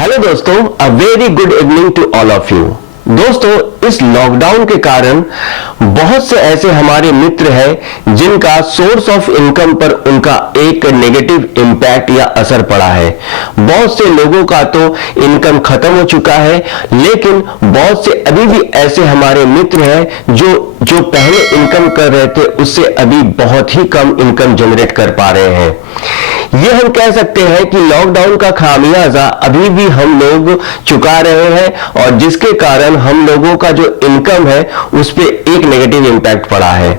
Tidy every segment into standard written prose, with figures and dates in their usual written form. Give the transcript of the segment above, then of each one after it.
Hello दोस्तों, a very good evening to all of you. दोस्तों, इस लॉकडाउन के कारण बहुत से ऐसे हमारे मित्र हैं जिनका सोर्स ऑफ इनकम पर उनका एक नेगेटिव इम्पैक्ट या असर पड़ा है। बहुत से लोगों का तो इनकम खत्म हो चुका है, लेकिन बहुत से अभी भी ऐसे हमारे मित्र हैं जो पहले इनकम कर रहे थे उससे अभी बहुत ही कम इनकम जनरेट कर पा रहे हैं। ये हम कह सकते हैं कि लॉकडाउन का खामियाजा अभी भी हम लोग चुका रहे हैं और जिसके कारण हम लोगों का जो इनकम है उस पे एक नेगेटिव इम्पैक्ट पड़ा है।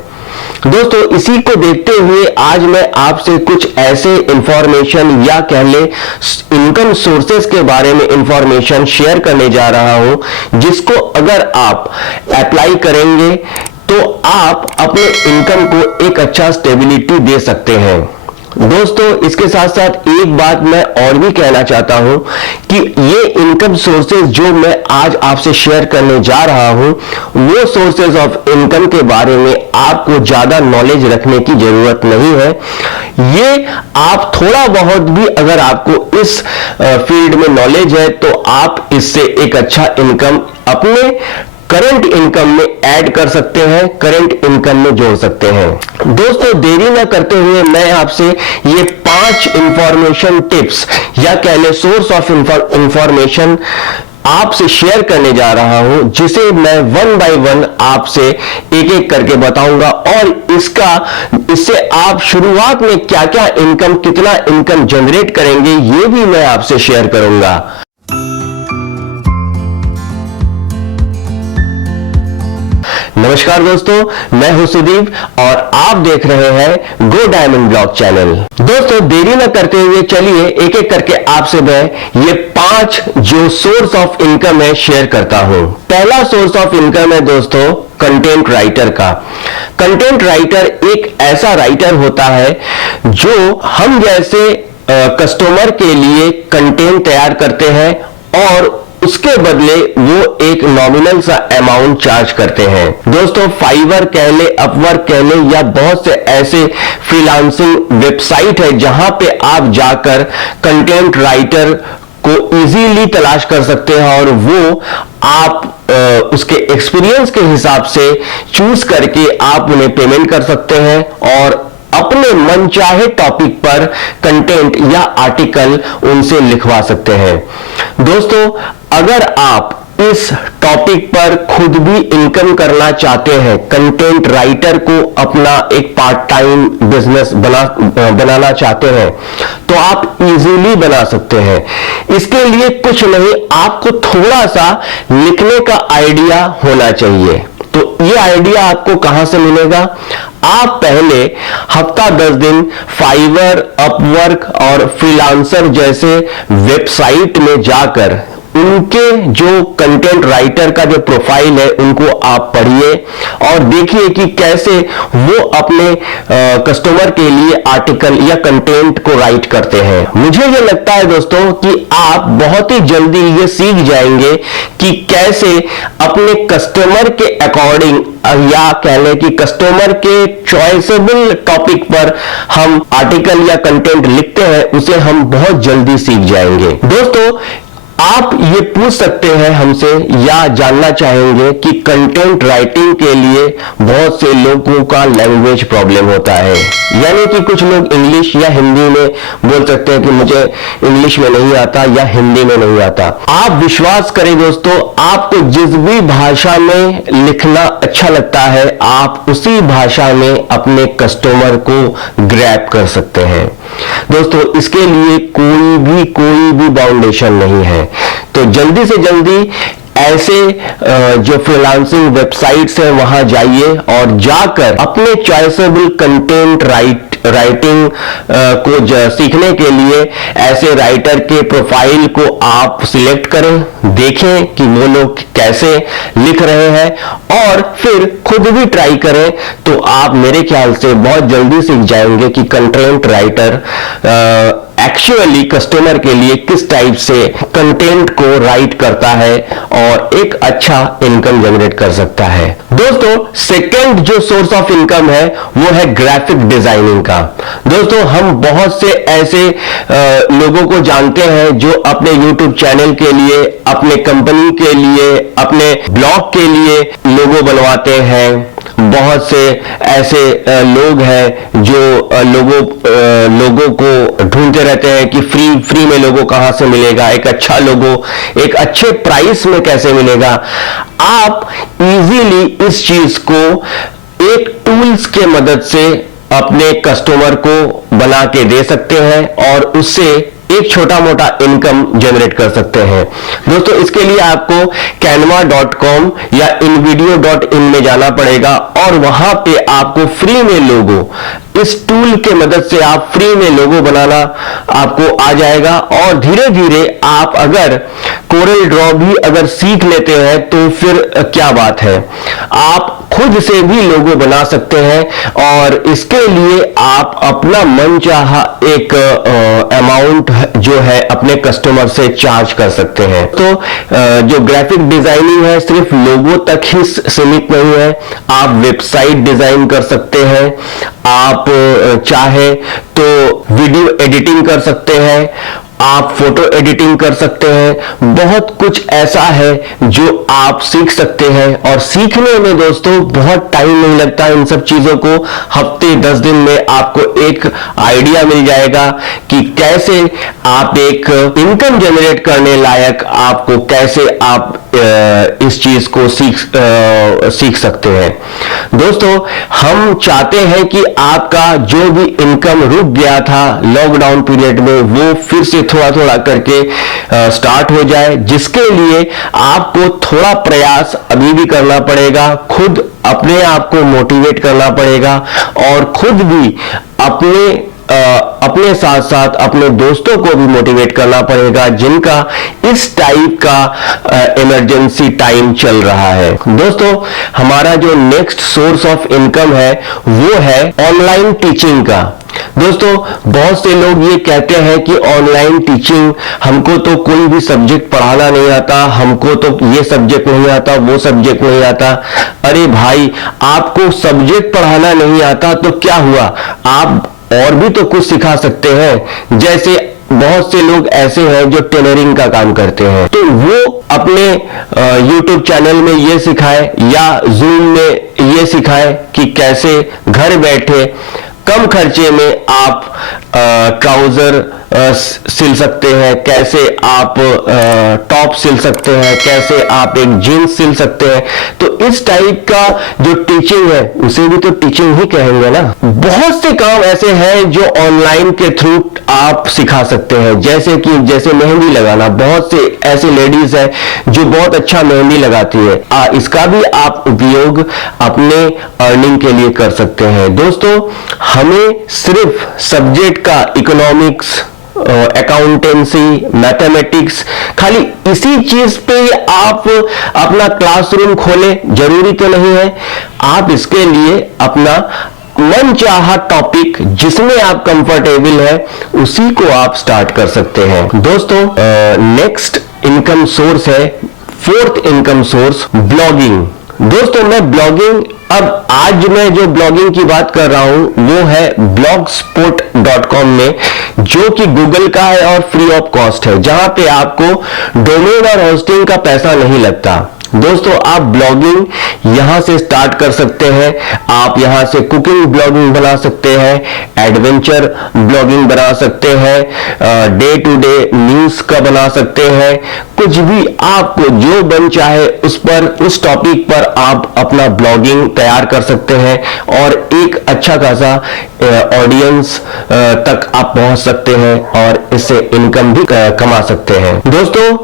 दोस्तों, इसी को देखते हुए आज मैं आपसे कुछ ऐसे इंफॉर्मेशन या कह ले इनकम सोर्सेस के बारे में इंफॉर्मेशन शेयर करने जा रहा हूं, जिसको अगर आप अप्लाई करेंगे तो आप अपने इनकम को एक अच्छा स्टेबिलिटी दे सकते हैं। दोस्तों, इसके साथ साथ एक बात मैं और भी कहना चाहता हूं कि ये इनकम सोर्सेज जो मैं आज आपसे शेयर करने जा रहा हूं, वो सोर्सेज ऑफ इनकम के बारे में आपको ज्यादा नॉलेज रखने की जरूरत नहीं है। ये आप थोड़ा बहुत भी अगर आपको इस फील्ड में नॉलेज है तो आप इससे एक अच्छा इनकम अपने करंट इनकम में ऐड कर सकते हैं, करंट इनकम में जोड़ सकते हैं। दोस्तों, देरी ना करते हुए मैं आपसे ये 5 इंफॉर्मेशन टिप्स या कह ले सोर्स ऑफ इंफॉर्मेशन आपसे शेयर करने जा रहा हूं, जिसे मैं 1 बाय 1 आपसे एक एक करके बताऊंगा और इससे आप शुरुआत में क्या क्या इनकम, कितना इनकम जनरेट करेंगे, ये भी मैं आपसे शेयर करूंगा। नमस्कार दोस्तों, मैं हूं सुदीप और आप देख रहे हैं गो डायमंड ब्लॉग चैनल। दोस्तों, देरी न करते हुए चलिए एक एक करके आपसे मैं ये 5 जो सोर्स ऑफ इनकम है शेयर करता हूं। पहला सोर्स ऑफ इनकम है दोस्तों कंटेंट राइटर का। कंटेंट राइटर एक ऐसा राइटर होता है जो हम जैसे कस्टमर के लिए कंटेंट तैयार करते हैं और उसके बदले वो एक नॉमिनल सा अमाउंट चार्ज करते हैं। दोस्तों, फाइवर कह ले, अपवर्क कह ले या बहुत से ऐसे फ्रीलांसिंग वेबसाइट है जहां पे आप जाकर कंटेंट राइटर को इजीली तलाश कर सकते हैं और वो आप उसके एक्सपीरियंस के हिसाब से चूज करके आप उन्हें पेमेंट कर सकते हैं और अपने मनचाहे टॉपिक पर कंटेंट या आर्टिकल उनसे लिखवा सकते हैं। दोस्तों, अगर आप इस टॉपिक पर खुद भी इनकम करना चाहते हैं, कंटेंट राइटर को अपना एक पार्ट टाइम बिजनेस बनाना चाहते हैं, तो आप इजीली बना सकते हैं। इसके लिए कुछ नहीं, आपको थोड़ा सा लिखने का आइडिया होना चाहिए। तो ये आइडिया आपको कहां से मिलेगा? आप पहले हफ्ता 10 दिन फाइवर, अपवर्क और फ्रीलांसर जैसे वेबसाइट में जाकर उनके जो कंटेंट राइटर का जो प्रोफाइल है उनको आप पढ़िए और देखिए कि कैसे वो अपने कस्टमर के लिए आर्टिकल या कंटेंट को राइट करते हैं। मुझे ये लगता है दोस्तों कि आप बहुत ही जल्दी ये सीख जाएंगे कि कैसे अपने कस्टमर के अकॉर्डिंग या कह लें कि कस्टमर के चॉइसेबल टॉपिक पर हम आर्टिकल या कंटेंट लिखते हैं, उसे हम बहुत जल्दी सीख जाएंगे। दोस्तों, आप ये पूछ सकते हैं हमसे या जानना चाहेंगे कि कंटेंट राइटिंग के लिए बहुत से लोगों का लैंग्वेज प्रॉब्लम होता है, यानी कि कुछ लोग इंग्लिश या हिंदी में बोल सकते हैं कि मुझे इंग्लिश में नहीं आता या हिंदी में नहीं आता। आप विश्वास करें दोस्तों, आपको जिस भी भाषा में लिखना अच्छा लगता है, आप उसी भाषा में अपने कस्टमर को ग्रैब कर सकते हैं। दोस्तों, इसके लिए कोई भी बाउंडेशन नहीं है। तो जल्दी से जल्दी ऐसे जो फ्रीलांसिंग वेबसाइट्स हैं वहां जाइए और जाकर अपने चॉइसेबल कंटेंट राइटिंग को सीखने के लिए ऐसे राइटर के प्रोफाइल को आप सिलेक्ट करें, देखें कि वो लोग कैसे लिख रहे हैं और फिर खुद भी ट्राई करें। तो आप मेरे ख्याल से बहुत जल्दी सीख जाएंगे कि कंटेंट राइटर एक्चुअली कस्टमर के लिए किस टाइप से कंटेंट को राइट करता है और एक अच्छा इनकम जनरेट कर सकता है। दोस्तों सेकंड जो सोर्स ऑफ इनकम है वो है ग्राफिक डिजाइनिंग का। दोस्तों हम बहुत से ऐसे लोगों को जानते हैं जो अपने YouTube चैनल के लिए, अपने कंपनी के लिए, अपने ब्लॉग के लिए लोगो बनवाते हैं। बहुत से ऐसे लोग हैं जो लोगों को ढूंढते रहते हैं कि फ्री में लोगो कहां से मिलेगा, एक अच्छा लोगो एक अच्छे प्राइस में कैसे मिलेगा। आप इजीली इस चीज को एक टूल्स के मदद से अपने कस्टमर को बना के दे सकते हैं और उससे एक छोटा मोटा इनकम जनरेट कर सकते हैं। दोस्तों इसके लिए आपको canva.com या invideo.in में जाना पड़ेगा और वहां पे आपको फ्री में लोगो, इस टूल के मदद से आप फ्री में लोगो बनाना आपको आ जाएगा। और धीरे धीरे आप अगर कोरल ड्रॉ भी अगर सीख लेते हैं तो फिर क्या बात है, आप खुद से भी लोगो बना सकते हैं और इसके लिए आप अपना मनचाहा एक अमाउंट जो है अपने कस्टमर से चार्ज कर सकते हैं। तो जो ग्राफिक डिजाइनिंग है सिर्फ लोगो तक ही सीमित नहीं है, आप वेबसाइट डिजाइन कर सकते हैं, आप चाहे तो वीडियो एडिटिंग कर सकते हैं, आप फोटो एडिटिंग कर सकते हैं। बहुत कुछ ऐसा है जो आप सीख सकते हैं और सीखने में दोस्तों बहुत टाइम नहीं लगता। इन सब चीजों को हफ्ते 10 दिन में आपको एक आइडिया मिल जाएगा कि कैसे आप एक इनकम जनरेट करने लायक आपको कैसे आप इस चीज को सीख सकते हैं। दोस्तों हम चाहते हैं कि आपका जो भी इनकम रुक गया था लॉकडाउन पीरियड में वो फिर से थोड़ा थोड़ा करके स्टार्ट हो जाए, जिसके लिए आपको थोड़ा प्रयास अभी भी करना पड़ेगा, खुद अपने आप को मोटिवेट करना पड़ेगा और खुद भी अपने साथ साथ अपने दोस्तों को भी मोटिवेट करना पड़ेगा जिनका इस टाइप का इमरजेंसी टाइम चल रहा है। दोस्तों हमारा जो नेक्स्ट सोर्स ऑफ इनकम है वो है ऑनलाइन टीचिंग का। दोस्तों बहुत से लोग ये कहते हैं कि ऑनलाइन टीचिंग, हमको तो कोई भी सब्जेक्ट पढ़ाना नहीं आता, हमको तो ये सब्जेक्ट नहीं आता, वो सब्जेक्ट नहीं आता। अरे भाई आपको सब्जेक्ट पढ़ाना नहीं आता तो क्या हुआ, आप और भी तो कुछ सिखा सकते हैं। जैसे बहुत से लोग ऐसे हैं जो टेलरिंग का काम करते हैं, तो वो अपने YouTube चैनल में ये सिखाए या Zoom में ये सिखाए कि कैसे घर बैठे कम खर्चे में आप ट्राउजर सिल सकते हैं, कैसे आप टॉप सिल सकते हैं, कैसे आप एक जीन्स सिल सकते हैं। तो इस टाइप का जो टीचिंग है उसे भी तो टीचिंग ही कहेंगे ना। बहुत से काम ऐसे हैं जो ऑनलाइन के थ्रू आप सिखा सकते हैं, जैसे मेहंदी लगाना। बहुत से ऐसे लेडीज हैं जो बहुत अच्छा मेहंदी लगाती है, इसका भी आप उपयोग अपने अर्निंग के लिए कर सकते हैं। दोस्तों हमें सिर्फ सब्जेक्ट का इकोनॉमिक्स, अकाउंटेंसी, मैथमेटिक्स, खाली इसी चीज पे आप अपना क्लासरूम खोलें जरूरी तो नहीं है। आप इसके लिए अपना मनचाहा टॉपिक जिसमें आप कंफर्टेबल है उसी को आप स्टार्ट कर सकते हैं। दोस्तों नेक्स्ट इनकम सोर्स है, फोर्थ इनकम सोर्स ब्लॉगिंग। दोस्तों अब आज मैं जो ब्लॉगिंग की बात कर रहा हूं वो है blogspot.com में, जो कि गूगल का है और फ्री ऑफ कॉस्ट है, जहां पे आपको डोमेन और होस्टिंग का पैसा नहीं लगता। दोस्तों आप ब्लॉगिंग यहां से स्टार्ट कर सकते हैं। आप यहां से कुकिंग ब्लॉगिंग बना सकते हैं, एडवेंचर ब्लॉगिंग बना सकते हैं, डे टू डे न्यूज का बना सकते हैं, कुछ भी आपको जो बन चाहे उस टॉपिक पर आप अपना ब्लॉगिंग तैयार कर सकते हैं और एक अच्छा खासा ऑडियंस तक आप पहुंच सकते हैं और इससे इनकम भी कमा सकते हैं। दोस्तों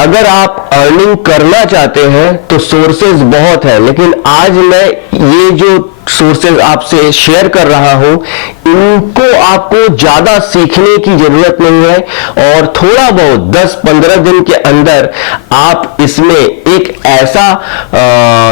अगर आप अर्निंग करना चाहते हैं तो सोर्सेज बहुत है, लेकिन आज मैं ये जो सोर्सेज आपसे शेयर कर रहा हूं, इनको आपको ज्यादा सीखने की जरूरत नहीं है और थोड़ा बहुत 10-15 दिन के अंदर आप इसमें एक ऐसा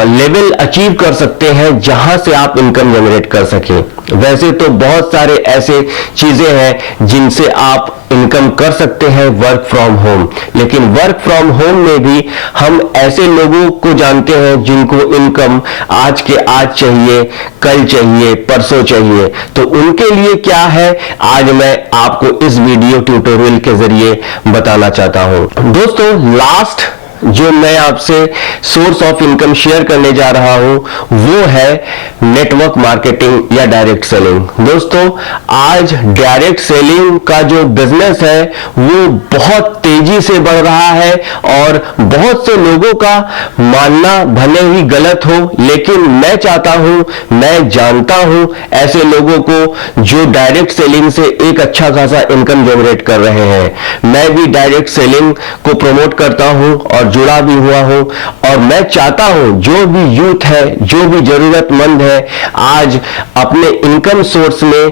लेवल अचीव कर सकते हैं जहां से आप इनकम जनरेट कर सकें। वैसे तो बहुत सारे ऐसे चीजें हैं जिनसे आप इनकम कर सकते हैं वर्क फ्रॉम होम, लेकिन वर्क फ्रॉम होम में भी हम ऐसे लोगों को जानते हैं जिनको इनकम आज के आज चाहिए, कल चाहिए, परसों चाहिए। तो उनके लिए क्या है, आज मैं आपको इस वीडियो ट्यूटोरियल के जरिए बताना चाहता हूं। दोस्तों, लास्ट जो मैं आपसे सोर्स ऑफ इनकम शेयर करने जा रहा हूं वो है नेटवर्क मार्केटिंग या डायरेक्ट सेलिंग। दोस्तों, आज डायरेक्ट सेलिंग का जो बिजनेस है वो बहुत तेजी से बढ़ रहा है और बहुत से लोगों का मानना भले ही गलत हो, लेकिन मैं चाहता हूं, मैं जानता हूं ऐसे लोगों को जो डायरेक्ट सेलिंग से एक अच्छा खासा इनकम जनरेट कर रहे हैं। मैं भी डायरेक्ट सेलिंग को प्रमोट करता हूं और जुड़ा भी हुआ हूं और मैं चाहता हूं जो भी यूथ है, जो भी जरूरतमंद है, आज अपने इनकम सोर्स में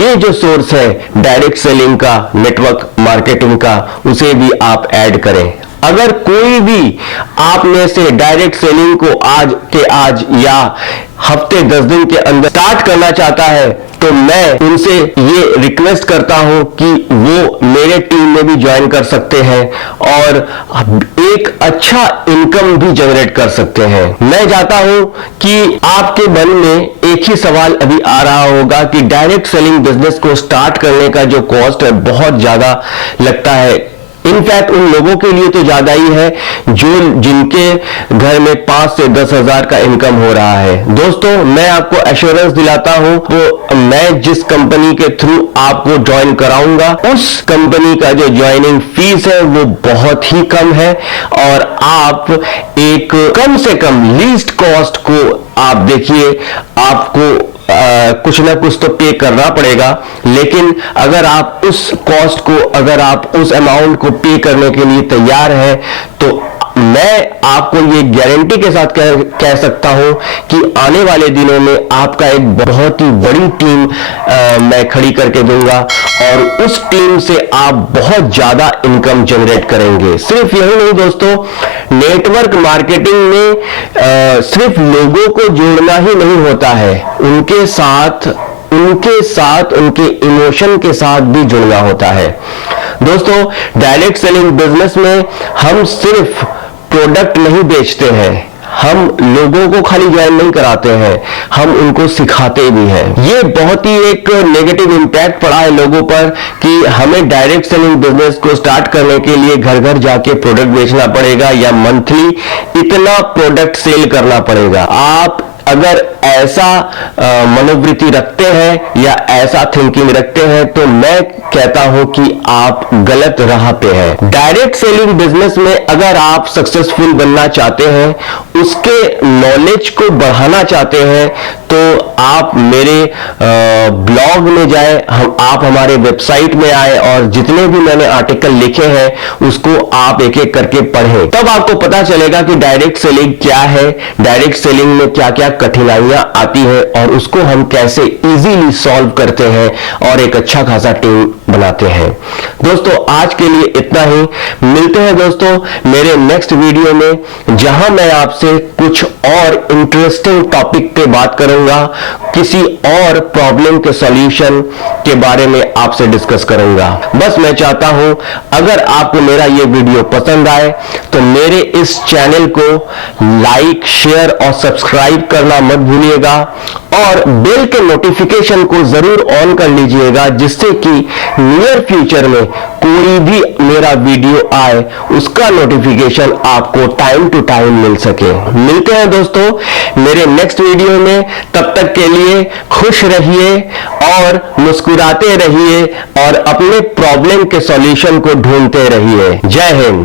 ये जो सोर्स है डायरेक्ट सेलिंग का, नेटवर्क मार्केटिंग का, उसे भी आप ऐड करें। अगर कोई भी आप में से डायरेक्ट सेलिंग को आज के आज या हफ्ते 10 दिन के अंदर स्टार्ट करना चाहता है तो मैं उनसे ये रिक्वेस्ट करता हूं कि वो मेरे टीम में भी ज्वाइन कर सकते हैं और एक अच्छा इनकम भी जनरेट कर सकते हैं। मैं चाहता हूं कि आपके मन में एक ही सवाल अभी आ रहा होगा कि डायरेक्ट सेलिंग बिजनेस को स्टार्ट करने का जो कॉस्ट है बहुत ज्यादा लगता है। इनफैक्ट उन लोगों के लिए तो ज्यादा ही है जो जिनके घर में 5 से 10 हजार का इनकम हो रहा है। दोस्तों, मैं आपको एश्योरेंस दिलाता हूं, तो मैं जिस कंपनी के थ्रू आपको ज्वाइन कराऊंगा उस कंपनी का जो ज्वाइनिंग फीस है वो बहुत ही कम है और आप एक कम से कम लीस्ट कॉस्ट को आप देखिए, आपको कुछ ना कुछ तो पे करना पड़ेगा, लेकिन अगर आप उस कॉस्ट को, अगर आप उस अमाउंट को पे करने के लिए तैयार हैं तो मैं आपको ये गारंटी के साथ कह सकता हूं कि आने वाले दिनों में आपका एक बहुत ही बड़ी टीम मैं खड़ी करके दूंगा और उस टीम से आप बहुत ज्यादा इनकम जनरेट करेंगे। सिर्फ यही नहीं दोस्तों, नेटवर्क मार्केटिंग में सिर्फ लोगों को जोड़ना ही नहीं होता है, उनके साथ उनके इमोशन के साथ भी जुड़ना होता है। दोस्तों, डायरेक्ट सेलिंग बिजनेस में हम सिर्फ प्रोडक्ट नहीं बेचते हैं, हम लोगों को खाली ज्वाइन नहीं कराते हैं, हम उनको सिखाते भी हैं। ये बहुत ही एक नेगेटिव इंपैक्ट पड़ा है लोगों पर कि हमें डायरेक्ट सेलिंग बिजनेस को स्टार्ट करने के लिए घर घर जाके प्रोडक्ट बेचना पड़ेगा या मंथली इतना प्रोडक्ट सेल करना पड़ेगा। आप अगर ऐसा मनोवृत्ति रखते हैं या ऐसा थिंकिंग रखते हैं तो मैं कहता हूं कि आप गलत राह पे हैं। डायरेक्ट सेलिंग बिजनेस में अगर आप सक्सेसफुल बनना चाहते हैं, उसके नॉलेज को बढ़ाना चाहते हैं, तो आप मेरे ब्लॉग में जाएं, आप हमारे वेबसाइट में आए और जितने भी मैंने आर्टिकल लिखे हैं उसको आप एक एक करके पढ़ें। तब आपको पता चलेगा कि डायरेक्ट सेलिंग क्या है, डायरेक्ट सेलिंग में क्या क्या कठिनाइयां आती हैं और उसको हम कैसे इजीली सॉल्व करते हैं और एक अच्छा खासा टीम बनाते हैं। दोस्तों, आज के लिए इतना ही। मिलते हैं दोस्तों मेरे नेक्स्ट वीडियो में, जहां मैं आपसे कुछ और इंटरेस्टिंग टॉपिक पे बात करूंगा, किसी और प्रॉब्लम के सॉल्यूशन के बारे में आपसे डिस्कस करूंगा। बस मैं चाहता हूं अगर आपको मेरा ये वीडियो पसंद आए तो मेरे इस चैनल को लाइक, शेयर और सब्सक्राइब करना मत भूलिएगा और बेल के नोटिफिकेशन को जरूर ऑन कर लीजिएगा, जिससे कि नियर फ्यूचर में कोई भी मेरा वीडियो आए उसका नोटिफिकेशन आपको टाइम टू टाइम मिल सके। मिलते हैं दोस्तों मेरे नेक्स्ट वीडियो में, तब तक के लिए खुश रहिए और मुस्कुराते रहिए और अपने प्रॉब्लम के सॉल्यूशन को ढूंढते रहिए। जय हिंद।